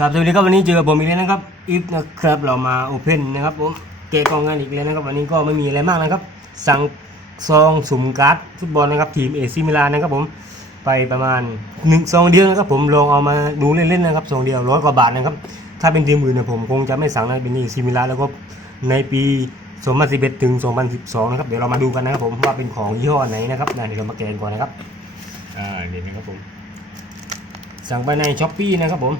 ครับสวัสดีครับวันนี้เจอผมอีกแล้วนะครับอีฟนะครับเรามาโอเพนนะครับผมเกะกองงานอีกแล้วนะครับ วันนี้ก็ไม่มีอะไรมากนะครับ สั่งซองสุ่มการ์ดฟุตบอลนะครับทีมเอซิมิลานนะครับผมไปประมาณหนึ่งซองเดียวนะครับผมลองเอามาดูเล่นๆนะครับซองเดียวร้อยกว่าบาทนะครับถ้าเป็นทีมอื่นเนี่ยผมคงจะไม่สั่งนะเป็นเอซิมิลานแล้วก็ในปี2011ถึง2012นะครับเดี๋ยวเรามาดูกันนะครับผมว่าเป็นของยี่ห้อไหนนะครับนะเดี๋ยวเรามาแกะกันก่อนนะครับอ่านี่นะครับผมสั่งไปในช้อปปี้นะครับผม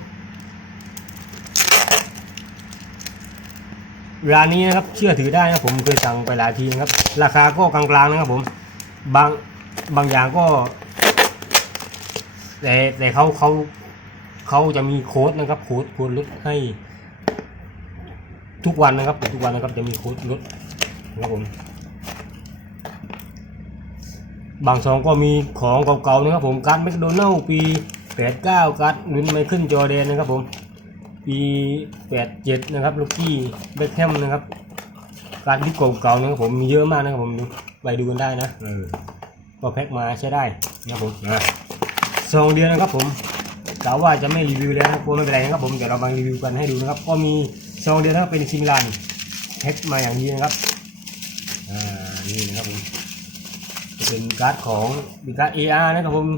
ร้านนี้นะครับเชื่อถือได้นะผมเคยสั่งไปหลายทีนะครับ ราคาก็กลางๆนะครับผมบางบางอย่างก็ แต่แต่เขาเขาเขาจะมีโค้ดนะครับโค้ดโค้ดลดให้ ทุกวันนะครับ ทุกวันนะครับจะมีโค้ดลดนะครับผมบางซองก็มีของเก่าๆนะครับผมการ์ดแมคโดนัลล์ปี89การ์ดลุ้นไมเคิลจอร์แดนนะครับผม ปี87นะครับลูกกี้เบคแฮมนะครับ การที่เก่าๆนะครับผมมีเยอะมากนะครับผมไปดูกันได้นะเออก็แพ็คมาใช้ได้นะครับผมนะซองเดียวนะครับผมกล่าวว่าจะไม่รีวิวแล้วนะกลัวไม่เป็นไรนะครับผมเดี๋ยวเรามารีวิวกันให้ดูนะครับ ก็มีซองเดียวนะครับเป็นซิมิลานแพ็คมาอย่างนี้นะครับอ่านี่นะครับผมจะเป็นการ์ดของเป็นการ์ด AR นะครับผม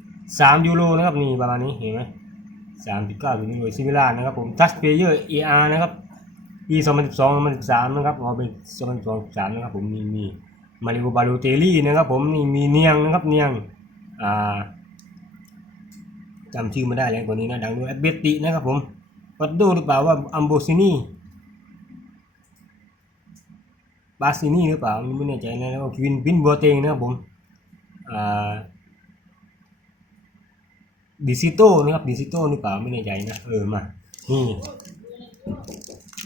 3ยูโรนะครับนี่ประมาณนี้เห็นไหม สามสิบเก้าถึงหน่วยซิมิลานนะครับผมทัชเพเยอร์ AR นะครับปีสองพันสิบสองสองพันสิบสามนะครับเอาเป็นสองพันสองสามนะครับผมมีมีมาริโอบาโลเตลี่นะครับผมนี่มีเนียงนะครับเนียงอ่าจำชื่อไม่ได้แล้วตัวนี้นะดังด้วยเบตตินะครับผมวัดโดหรือเปล่าว่าอัมโบซินีบาซินีหรือเปล่าไม่แน่ใจนะแล้วก็วินวินบัวเตงนะครับผมอ่า ดิซิโต้นะครับดิซิโต้หรือเปล่าไม่แน่ใจนะเออมานี่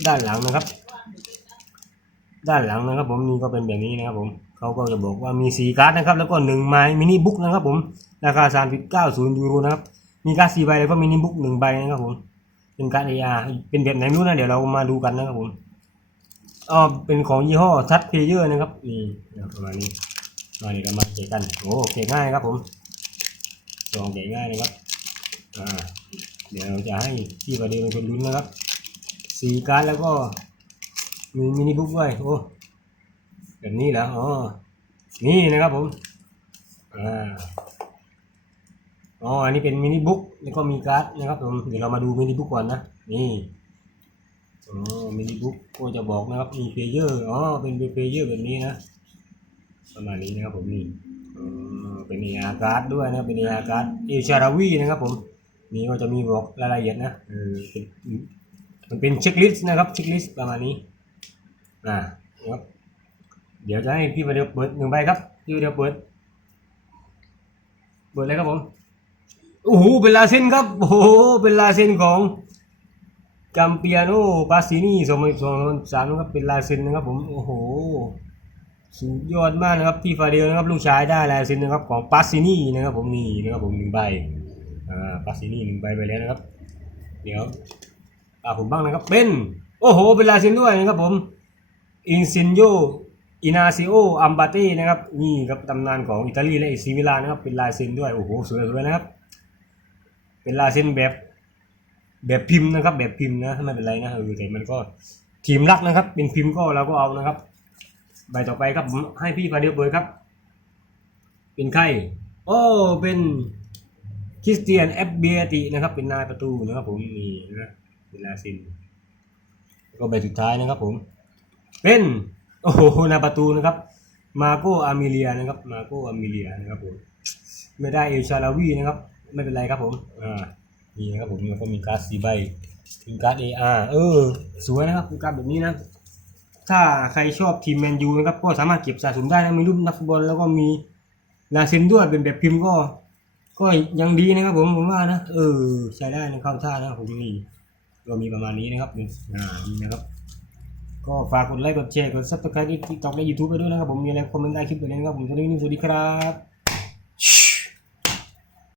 ด้านหลังนะครับ ด้านหลังนะครับ ผมนี่ก็เป็นแบบนี้นะครับ ผมเขาก็จะบอกว่ามีสีการ์ดนะครับ แล้วก็หนึ่งไม้มินิบุ๊กนะครับ ผมราคาสามสิบเก้าศูนย์ยูโรนะครับมีการ์ดสี่ใบแล้วก็มินิบุ๊กหนึ่งใบนะครับผมเป็นการ์ดเออาร์เป็นแบบไหนไม่รู้นะเดี๋ยวเรามาดูกันนะครับผมอ๋อเป็นของยี่ห้อทัชเพเยอร์นะครับนี่นะครับประมาณนี้มาเดี๋ยวเรามาเจอกันโอ้เกะง่ายครับผมสองเกะง่ายนะครับ เดี๋ยวเราจะให้พี่ประเดี๋ยวเป็นคนลุ้นนะครับสีการแล้วก็มีมินิบุ๊กด้วยโอ้แบบนี้เหรออ๋อนี่นะครับผมอ่าอ๋ออันนี้เป็นมินิบุ๊กแล้วก็มีการ์ดนะครับผมเดี๋ยวเรามาดูมินิบุ๊กก่อนนะนี่อ๋อมินิบุ๊กก็จะบอกนะครับมีเพลเยอร์อ๋อเป็นเพลเยอร์แบบนี้นะประมาณนี้นะครับผมนี่อ๋อเป็นเออาการ์ดด้วยนะเป็นเออาการ์ดเอชาราวีนะครับผม นี่ก็จะมีบอกรายละเอียดนะเออเป็นมันเป็นเช็คลิสต์นะครับเช็คลิสต์ประมาณนี้อ่าครับเดี๋ยวจะให้พี่ประเดี๋ยวเปิดหนึ่งใบครับพี่ประเดี๋ยวเปิดเปิดเลยครับผมโอ้โหเป็นลายเส้นครับโอ้โหเป็นลายเส้นของกัมเปียโนปาซินี่สมัยสองสามนะครับเป็นลายเส้นนะครับผมโอ้โหสุดยอดมากนะครับพี่ฟาเดลนะครับลูกชายได้ลายเส้นนะครับของปาซินี่นะครับผมนี่นะครับผมหนึ่งใบ อ่าปาซินี่หนึ่งใบไปแล้วนะครับ เดี๋ยวอาผมบ้างนะครับ เป็น โอ้โห เป็นลายซ็นด้วยนะครับผมอินซินโยอินาซิโออัมบาเต้นะครับ นี่ครับตำนานของอิตาลีและเอซิมิลานะครับ เป็นลายเซ็นด้วย โอ้โห สวยๆนะครับ เป็นลายเซ็นแบบ แบบพิมพ์นะครับ แบบพิมพ์นะ ไม่เป็นไรนะเออแต่มันก็ทีมรักนะครับ เป็นพิมพ์ก็เราก็เอานะครับ ใบต่อไปครับผมให้พี่ฟาเดียเบิร์ครับ เป็นใครโอ้ เป็น คริสเตียนแอบเบียตินะครับ เป็นนายประตูนะครับผมนี่นะเป็นลาซินแล้วก็ใบสุดท้ายนะครับผม เป็นโอ้โหนายประตูนะครับ มาโกอามิเลียนะครับ มาโกอามิเลียนะครับผมไม่ได้เอลชาลาวีนะครับ ไม่เป็นไรครับผมอ่านี่นะครับผมแล้วก็มีการ์ดสีใบมีการ์ดเออาร์เออ สวยนะครับการ์ดแบบนี้นะถ้าใครชอบทีมแมนยูนะครับก็สามารถเก็บสะสมได้นะมีรูปนักฟุตบอลแล้วก็มีลาเซนด้วยเป็นแบบพิมพ์ก็ ก็ยังดีนะครับผมผมว่านะเออใช้ได้นะเข้าท่านะผมนี่ก็มีประมาณนี้นะครับนี่อ่านี่นะครับ ก็ฝากกดไลค์กดแชร์กดซับสไครต์ที่ติ๊กต็อกและยูทูบไปด้วยนะครับผมมีอะไรคอมเมนต์ใต้คลิปไปเลยนะครับผมสวัสดีครับ